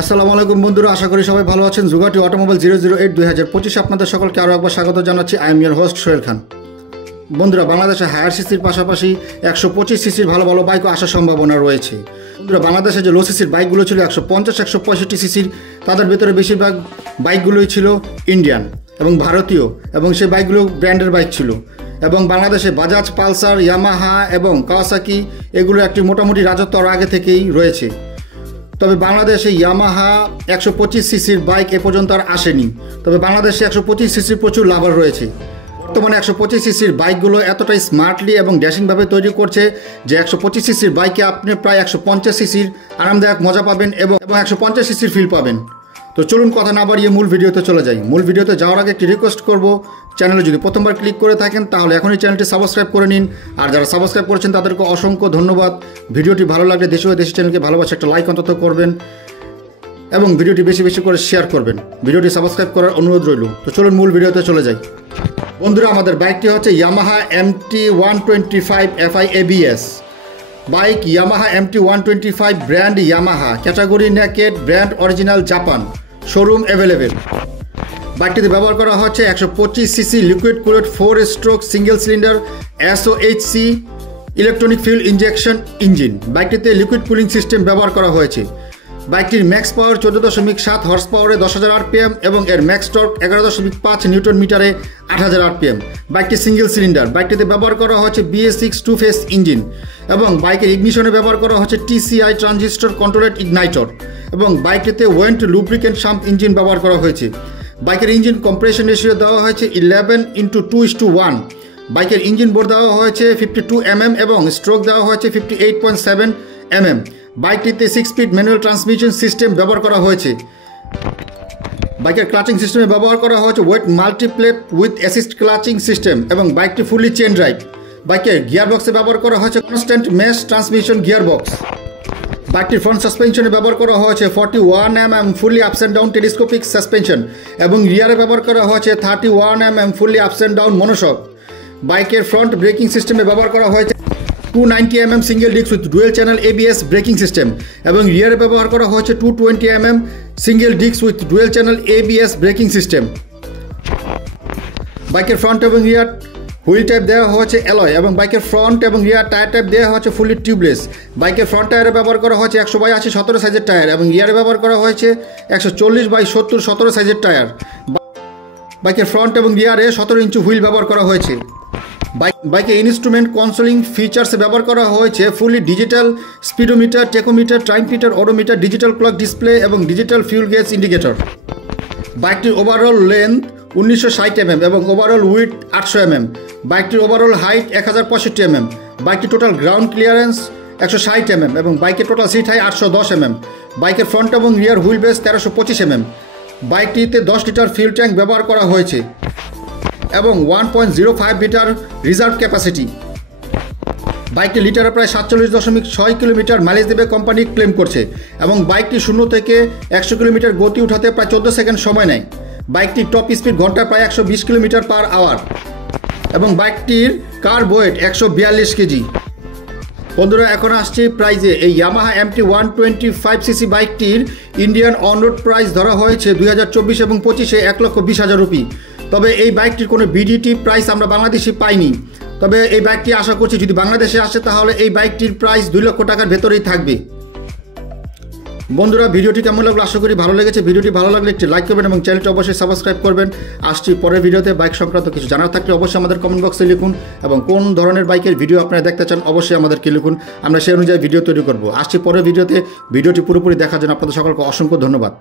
আসসালামু আলাইকুম বন্ধুরা, আশা করি সবাই ভালো আছেন। জুগাটি অটোমোবাইল 008 2025 আপনাদের সকলকে আরও একবার স্বাগত জানাচ্ছি। I am your host Sohel Khan. বন্ধুরা, বাংলাদেশে হায়ার সিসির পাশাপাশি 125 সিসির ভালো ভালো বাইকও আসার সম্ভাবনা রয়েছে। বন্ধুরা, বাংলাদেশে যে লো সিসির বাইকগুলো ছিল 150 165 সিসির, তাদের ভেতরে বেশিরভাগ বাইকগুলোই ছিল ইন্ডিয়ান এবং ভারতীয়, এবং সেই বাইকগুলো ব্র্যান্ডের বাইক ছিল। এবং বাংলাদেশে বাজাজ, পালসার, ইয়ামাহা এবং কাওয়াসাকি এগুলো একটি মোটামুটি রাজত্ব আগে থেকেই রয়েছে। তবে বাংলাদেশে ইয়ামাহা 125 সিসির বাইক এ পর্যন্ত আর আসেনি। তবে বাংলাদেশে 125 সিসির প্রচুর লাভার রয়েছে। বর্তমানে 125 সিসির বাইকগুলো এতটাই স্মার্টলি এবং ড্যাশিংভাবে তৈরি করছে যে 125 সিসির বাইকে আপনি প্রায় 150 সিসির আরামদায়ক মজা পাবেন এবং 150 সিসির ফিল পাবেন। তো চলুন কথা না বাড়িয়ে মূল ভিডিওতে চলে যাই। মূল ভিডিওতে যাওয়ার আগে একটি রিকোয়েস্ট করব, চ্যানেলে যদি প্রথমবার ক্লিক করে থাকেন তাহলে এখনই চ্যানেলটি সাবস্ক্রাইব করে নিন। আর যারা সাবস্ক্রাইব করেছেন তাদেরকে অসংখ্য ধন্যবাদ। ভিডিওটি ভালো লাগলে দেশীয় দেশি চ্যানেলকে ভালোবাসে একটা লাইক অন্তত করবেন এবং ভিডিওটি বেশি বেশি করে শেয়ার করবেন। ভিডিওটি সাবস্ক্রাইব করার অনুরোধ রইল। তো চলুন মূল ভিডিওতে চলে যাই। বন্ধুরা, আমাদের বাইকটি হচ্ছে Yamaha MT125 FI ABS bike. Yamaha MT125 brand Yamaha, category naked, brand original, Japan, showroom available. বাইকটিতে ব্যবহার করা হচ্ছে 125 CC liquid cooled 4 stroke single cylinder SOHC electronic fuel injection engine. বাইকটিতে লিকুইড কুলিং সিস্টেম ব্যবহার করা হয়েছে। বাইকটির ম্যাক্স পাওয়ার 14.7 horse পাওয়ারে 10,000 RPM এবং এর ম্যাক্স টর্ক 11.5 নিউটন মিটারে 8,000 RPM। বাইকটি সিঙ্গেল সিলিন্ডার। বাইকটিতে ব্যবহার করা হচ্ছে BS6 2-phase ইঞ্জিন এবং বাইকের ইগনিশনে ব্যবহার করা হচ্ছে TCI ট্রানজিস্টর কন্ট্রোলেড ইগনাইটর এবং বাইকটিতে ওয়েন্ট লুব্রিকেন্ট শাম্প ইঞ্জিন ব্যবহার করা হয়েছে। বাইকের ইঞ্জিন কম্প্রেশন রেশিও দেওয়া হয়েছে 11:2:1। বাইকের ইঞ্জিন বোর দেওয়া হয়েছে 52 mm এবং স্ট্রোক দেওয়া হয়েছে 58.7 mm। বাইকটিতে 6 স্পিড ম্যানুয়াল ট্রান্সমিশন সিস্টেম ব্যবহার করা হয়েছে। বাইকের ক্লাচিং সিস্টেমে ব্যবহার করা হয়েছে wet multiplate with assist clutching system এবং বাইকটি ফুলি চেন ড্রাইভ। বাইকের গিয়ারবক্সে ব্যবহার করা হয়েছে কনস্ট্যান্ট মেশ ট্রান্সমিশন গিয়ারবক্স। বাইকটির ফ্রন্ট সাসপেনশনে ব্যবহার করা হয়েছে 41 mm fully ups and down telescopic suspension এবং রিয়ারে ব্যবহার করা হয়েছে 31 mm fully ups and down monoshock. বাইকের ফ্রন্ট ব্রেকিং সিস্টেমে ব্যবহার করা হয়েছে 290 mm single disc with dual channel ABS braking system এবং রিয়ারে ব্যবহার করা হয়েছে 220 mm single disc with dual channel ABS braking system. বাইকের ফ্রন্ট এবং রিয়ার হুইল টাইপ দেওয়া হয়েছে অ্যালয় এবং বাইকের ফ্রন্ট এবং রিয়ার টায়ার টাইপ দেওয়া হয়েছে ফুলি টিউবলেস। বাইকের ফ্রন্ট টায়ারে ব্যবহার করা হয়েছে 100/80 17 সাইজের টায়ার এবং রিয়ারে ব্যবহার করা হয়েছে 140/70 17 সাইজের টায়ার। বাইকের ফ্রন্ট এবং রিয়ারে 17 ইঞ্চি হুইল ব্যবহার করা হয়েছে। বাইকে ইনস্ট্রুমেন্ট কনসোলিং ফিচার্সে ব্যবহার করা হয়েছে fully digital speedometer, tachometer, time meter, odometer, digital clock display এবং ডিজিটাল ফিউল গেজ ইন্ডিকেটর। বাইকটির ওভারঅল লেন্থ 1960 mm এবং ওভারঅল উইডথ 800 mm। বাইকটির ওভারঅল হাইট 1065 mm। বাইকটির টোটাল গ্রাউন্ড ক্লিয়ারেন্স 160 mm এবং বাইকের টোটাল সিট হাই 810 mm। বাইকের ফ্রন্ট এবং rear wheel base 1325 mm। বাইকটিতে 10 লিটার ফিউল ট্যাঙ্ক ব্যবহার করা হয়েছে এবং 1.05 লিটার রিজার্ভ ক্যাপাসিটি। বাইকটি লিটারে প্রায় 47.6 কিলোমিটার মাইলেজ দেবে কোম্পানি ক্লেম করছে এবং বাইকটি 0 থেকে 100 কিলোমিটার গতি উঠাতে প্রায় 14 সেকেন্ড সময় নেয়। বাইকটির টপ স্পিড ঘন্টায় প্রায় 120 কিলোমিটার পার আওয়ার এবং বাইকটির কার ওয়েট 142 কেজি। বন্ধুরা, এখন আসছে প্রাইজে। এই ইয়ামাহা MT125 সিসি বাইকটির ইন্ডিয়ান অন রোড প্রাইস ধরা হয়েছে 2024 এবং 25-এ 1,20,000 রুপি। তবে এই বাইকটির কোনো BDT প্রাইস আমরা বাংলাদেশে পাইনি। তবে এই বাইকটি আশা করছি যদি বাংলাদেশে আসে তাহলে এই বাইকটির প্রাইস 2 লক্ষ টাকার ভেতরেই থাকবে। বন্ধুরা, ভিডিওটি কেমন লাগলো? আশা করি ভালো লেগেছে। ভিডিওটি ভালো লাগলে একটি লাইক করবেন এবং চ্যানেলটি অবশ্যই সাবস্ক্রাইব করবেন। আসছি পরের ভিডিওতে। বাইক সংক্রান্ত কিছু জানার থাকলে অবশ্যই আমাদের কমেন্ট বক্সে লিখুন এবং কোন ধরনের বাইকের ভিডিও আপনারা দেখতে চান অবশ্যই আমাদেরকে লিখুন, আমরা সেই অনুযায়ী ভিডিও তৈরি করব। আসছি পরের ভিডিওতে। ভিডিওটি পুরোপুরি দেখার জন্য আপনাদের সকলকে অসংখ্য ধন্যবাদ।